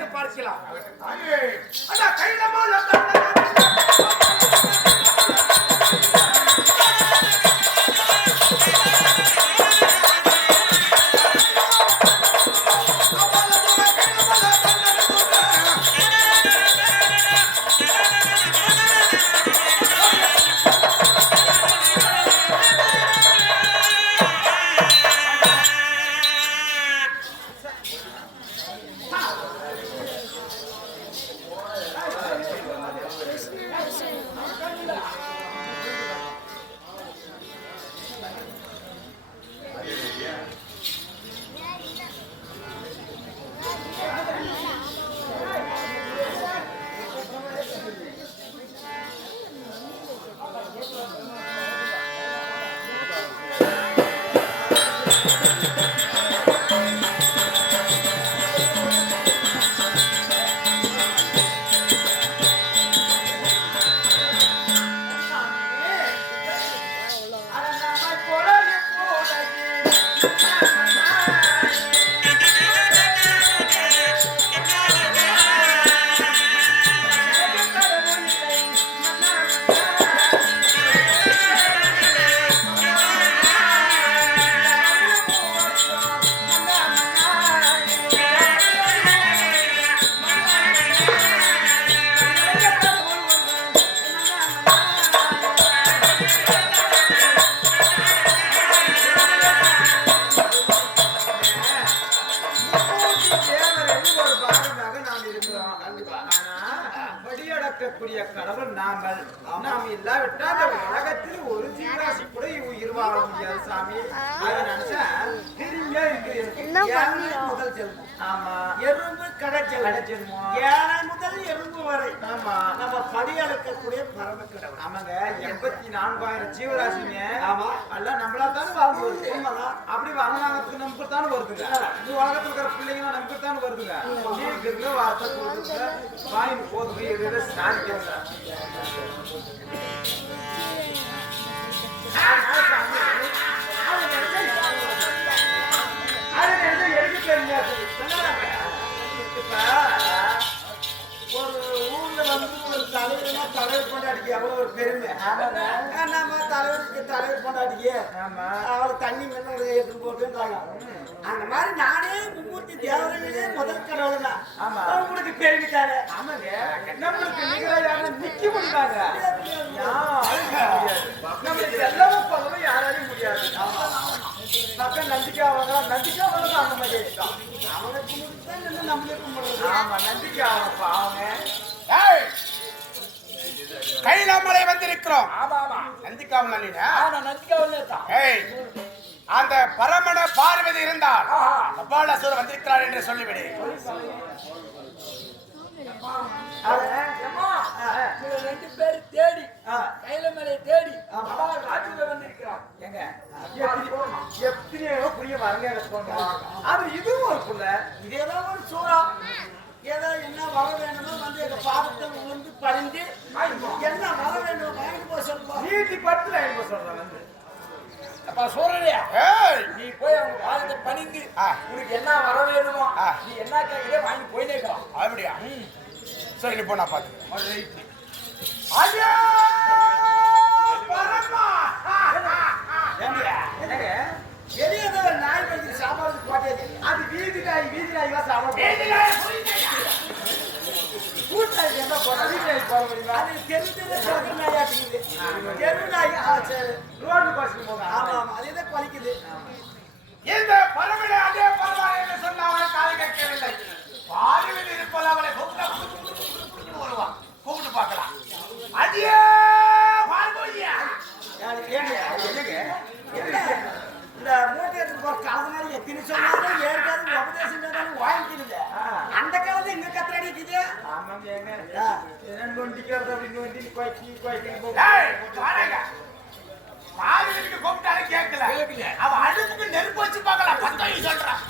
பொறுமையாக பார்க்கலாம். கடவுள் நாங்கள் நாம் இல்லாவிட்டால் அந்த உலகத்தில் ஒரு ஜீவராசி கூட உயிர் வாழ முடியாது சாமி. அதை நினைச்சா பெருமையா இருக்கு. முதல் ஜென்மம். ஆமா. எறும்பு கடச்செல்வம். ஏழை முதல் எறும்பு வரை. ஆமா. நம்ம படி அளக்கக்கூடிய பரம கடவுள். ஆமாங்க. 84,000 ஜீவராசிங்க. ஆமா. எல்லாம் நம்மளா தானே வாழ்ந்து வருது. அப்படி வாழ்நாளத்துக்கு நமக்கு தானே வருதுங்க. இந்த உலகத்துல இருக்கிற பிள்ளைங்க நமக்கு தானே வருதுங்க. நீங்க வார்த்தை போடுங்க, வாங்கி போதுங்க, எதுல ஸ்டார்ட் ஒரு ஊர்ல வந்து ஒரு தலைவர்னா தலைவர் கொண்டாடிக்கு எவ்வளவு ஒரு பெருமை. நம்ம தலைவருக்கு தலைவர் கொண்டாடிக்கு அவளை தண்ணி மேல எடுத்து போட்டுன்றாங்க. அந்த மாதிரி நானே மும்மூர்த்தி தேவரையிலே முதல் கடவுள் தான். ஆமா, உங்களுக்கு பெருமிட்டாங்க. ஆமாங்க, நம்மளுக்கு நிகழ நிக்க முடியாங்க. நம்மளுக்கு எல்லாமே பண்ணவும் யாராலையும் முடியாது. பக்கம் நம்பிக்கை அவங்க நம்பிக்கை அவங்க அந்த மாதிரி அவனுக்கு முடித்தான் நம்மளுக்கு முடியாது. ஆமா, நம்பிக்கை அவங்க அவங்க கைலாமலை வந்திருக்கிறோம். ஆமா ஆமா, நந்திக்காவல் நந்திக்காவல் தான். அந்த பரமண பார்வதி இருந்தால் கபாலசுரர் வந்திருக்கிறார் என்று சொல்லிவிடு. ரெண்டு பேர் தேடி கைலமலை தேடி வந்திருக்கிறார். எத்தனையோ புரிய வரங்க. அது இதுவும் ஒரு புள்ள, இதேதான் ஒரு சூறா. ஏதோ என்ன வர வேணுமோ வந்து எங்க பாதத்தை விழுந்து பறிந்து என்ன வர வேணும் வாங்கி போக சொல்லுவோம். நீதி பட்டு வாங்கி போக சொல்றேன் வந்து அப்பா சோழரையா, நீ போய் அவங்க பாதத்தை பணிந்து உனக்கு என்ன வர வேணுமோ நீ என்ன கேட்கிறே வாங்கி போயினேக்கலாம். அப்படியா? சரி, நீ போனா பாத்து. வெளியே நாய் பறிச்சு சாப்பாடு போட்டது. அது வீதி நாய் சாப்பாடு கூட்டாய் என்ன போற வீதி நாய் போற முடியுமா? அது தெரு நாயாட்டுக்குது. தெரு நாய் சரி ரோடு பஸ்க்கு போக. ஆமா ஆமா, அதுதான் பழிக்குது. இந்த பரமனை அதே பரவாயில்லை என்று சொன்ன அவனை காலை கேட்கவில்லை. பார்வையில் இருப்பது அவளை வருவான். கூப்பிட்டு பார்க்கலாம். அடியே பார்வையா இந்த மூட்டையத்துக்கு போற காலனால எத்தனை சொன்னாலும் ஏற்காது உபதேசம் வாங்கிக்கிறது. அந்த காலத்துல எங்க கத்திர அடிக்குது. கூப்பிட்டாலும் கேட்கல. அவ அடுப்புக்கு நெருப்பு வச்சு பார்க்கலாம். பத்தாயி சொல்றான்.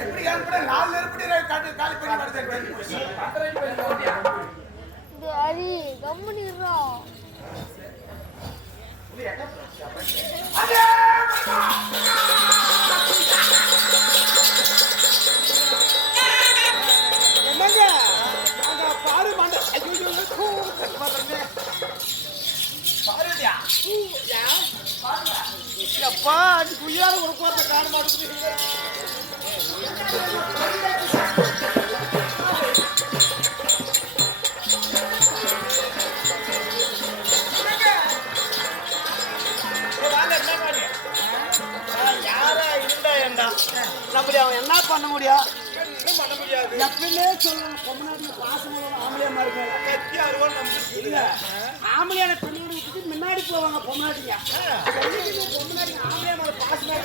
எப்படி கால் நாலு நெருப்படி காலி பண்ணி என்னங்க அங்க பாரு மாண்ட ஐயோ பாருடியா அப்பா அது குய்யால ஒரு கோட்டை காண மாட்டேங்குது யாரா இருந்தா என்ன நம்ம அவன் என்ன பண்ண முடியும் எப்பயுமே சொல்லணும் பொம்மநாட்டி பாசம் ஆம்பளையமா இருக்காங்க ஆம்பளையான பெண்ணோடு விட்டுட்டு முன்னாடி போவாங்க பொம்மநாட்டிங்க பொம்மநாட்டி ஆம்பளையா மேல பாசமா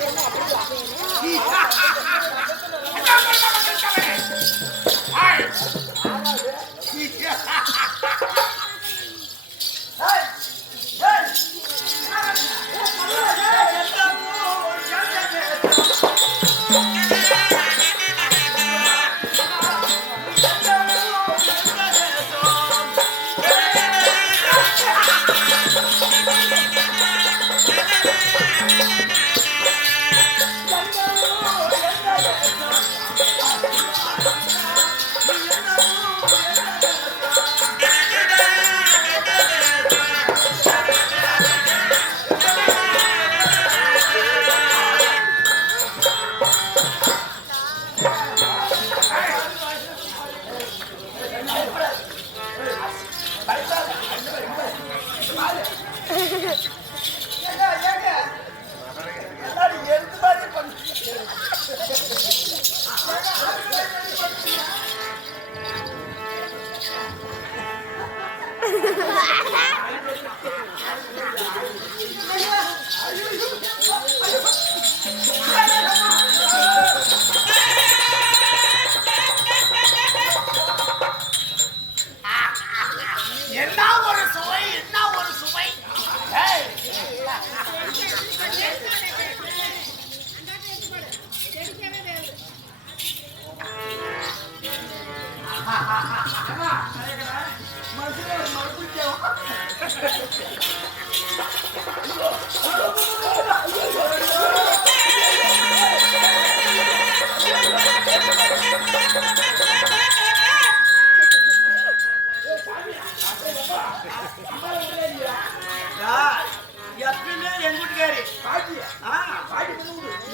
எப்பயுமே எங்க வீட்டுக்காரி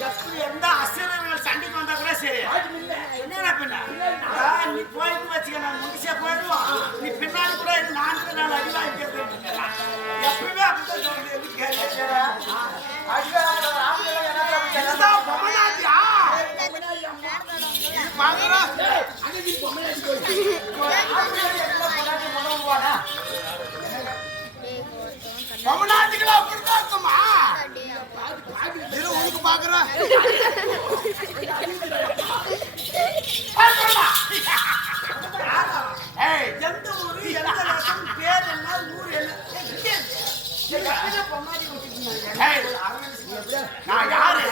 எப்படி எந்த அசிரியர்கள் சண்டைக்கு வந்தா கூட சரி என்ன பின்ன நீ போயிட்டு வச்சுக்க நான் முடிச்சா போயிடுவோம் நீ பின்னாடி கூட நான் கூட நாள் அடி வாங்கிக்கிறது எப்பயுமே அப்படித்தான் சொல்றது எங்க பொம்மநாட்டிகளா அப்படிதான் இருக்குமா இரு உனக்கு பாக்குறேன் எந்த ஊரு எந்த லட்சம் பேர் என்ன ஊர் நான் யாரு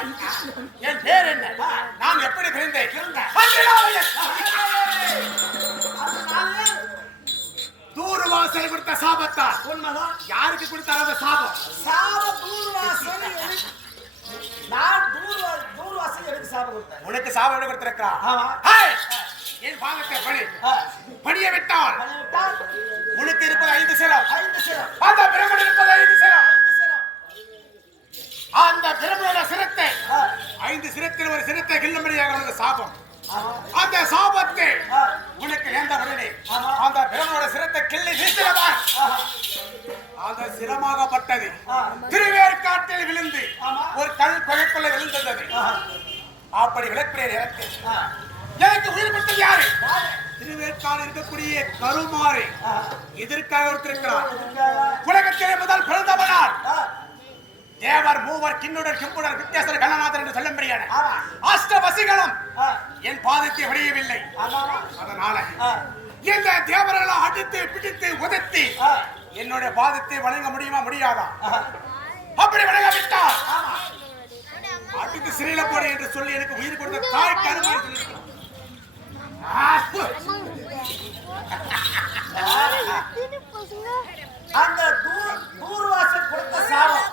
என் பேர் என்ன நான் எப்படி பிறந்தேன் தூர்வாசல் கொடுத்த சாபத்தா உண்மைதான் யாருக்கு கொடுத்தார் அந்த சாபம் தூர்வாசல் நான் தூர்வாசல் எனக்கு சாபம் கொடுத்தேன் உனக்கு சாபம் என்ன கொடுத்திருக்கா என் பாகத்தை பணிய விட்டால் உனக்கு இருப்பது 5 சிரம் அந்த பிரம்மன் இருப்பது 5 சிரம் அந்த பிரம்மனோட சிரத்தை 5 சிரத்தில் ஒரு சிரத்தை கிள்ளும்படியாக உனக்கு சாபம் அந்த சாபத்தை உனக்கு நேர்ந்த உடனே அந்த பிரம்மனோட சிரத்தை கிள்ளி வீசினதா அந்த சிரமாகப்பட்டது திருவேற்காட்டில் விழுந்து ஒரு கல் குகைக்குள்ள விழுந்தது அப்படி விளக்கிய நேரத்தில் எனக்கு உயிர் கொடுத்தது யாரு திருவேற்காடு இருக்கக்கூடிய கருமாறு இதற்காக ஒருத்தருக்கிறார் உலகத்திலே முதல் பிறந்தவனார் தேவர் மூவர் கிண்ணுடர் கிம்புடர் வித்தியாசர் கணநாதர் என்று சொல்லும்படியான அஷ்டவசிகளும் என் பாதத்தை விடையவில்லை அதனால இந்த தேவரெல்லாம் அடித்து பிடித்து உதத்தி என்னுடைய பாதத்தை வணங்க முடியுமா முடியாதா அப்படி வணங்க விட்டால் அடித்து சிறையில போட என்று சொல்லி எனக்கு உயிர் கொடுத்த தாய் கருமாறு அந்த தூர்வாசல் கொடுத்த சாபம்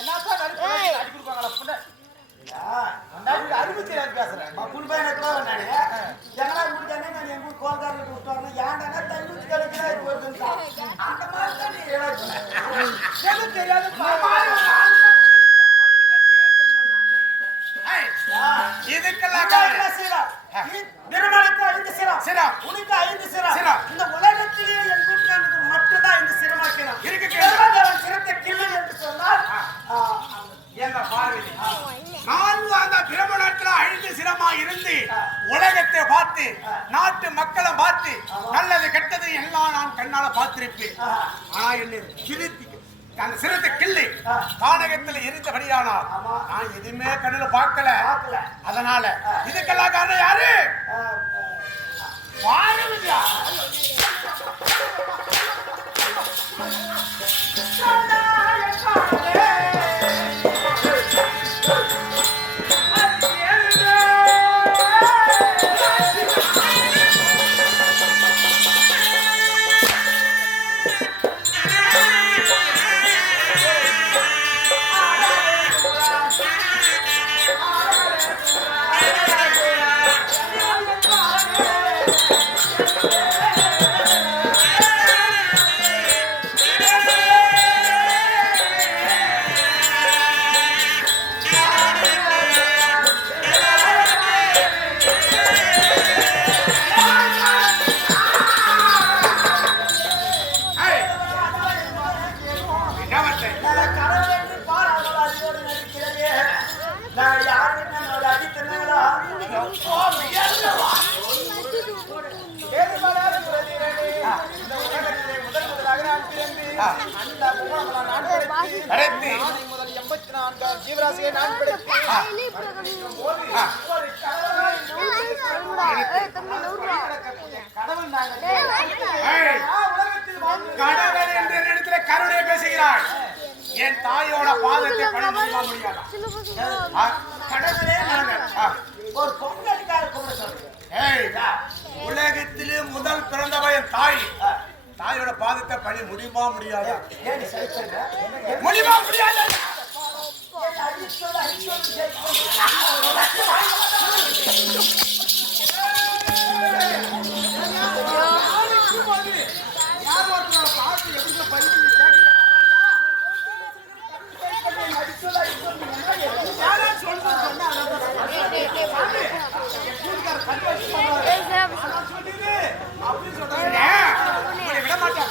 என்னத்தான் அடி கொடுப்பாங்களா புண்ண அறிவு தெரியாது பேசுறேன் புல் பையனை கூட நானு எங்கன்னா முடிஞ்சானே நான் எங்க ஊர் கோல்காரில் விட்டுவாங்க ஏன்டானா தண்ணி ஊற்றி கிடைக்கிறேன் போயிருந்தா அந்த மாதிரி தான் நீ எதுவும் தெரியாது இதுக்கெல்லாம் நிர்மலுக்கு 5 சிரம் உனக்கு 5 சிரம் இந்த உலகத்திலேயே என் வீட்டுக்கு மட்டும்தான் 5 சிரமாக்கிறோம் சிரத்தை கிள்ளு என்று சொன்னால் எங்க பார்வதி நான் அந்த பிரமணத்துல 5 சிரமா இருந்து உலகத்தை பார்த்து நாட்டு மக்களை பார்த்து நல்லது கெட்டது எல்லாம் நான் கண்ணால பார்த்திருப்பேன். ஆனா என்ன திருத்தி அந்த சிரத்தை கிள்ளி கானகத்தில் எரிந்தபடியானால் நான் எதுவுமே கண்ணுல பார்க்கல. அதனால இதுக்கெல்லாம் காரணம் யாரு? பார்வதியா? ஜீவராசியை நான் கடவுள் என்ற இடத்துல கருணை பேசுகிறாள். என் தாயோட பாதத்தை பணி முடியாதா? கடவுளே ஒரு பொங்கலுக்கார கூட உலகத்திலே முதல் பிறந்தவ என் தாய். தாயோட பாதத்தை பணி முடியுமா முடியாதா? முடியுமா முடியாதா? விட மாட்டேன்.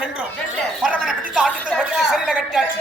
சென்றோம் பரமனை பிடித்து ஆட்டத்தை சிறையில கட்டியாச்சு.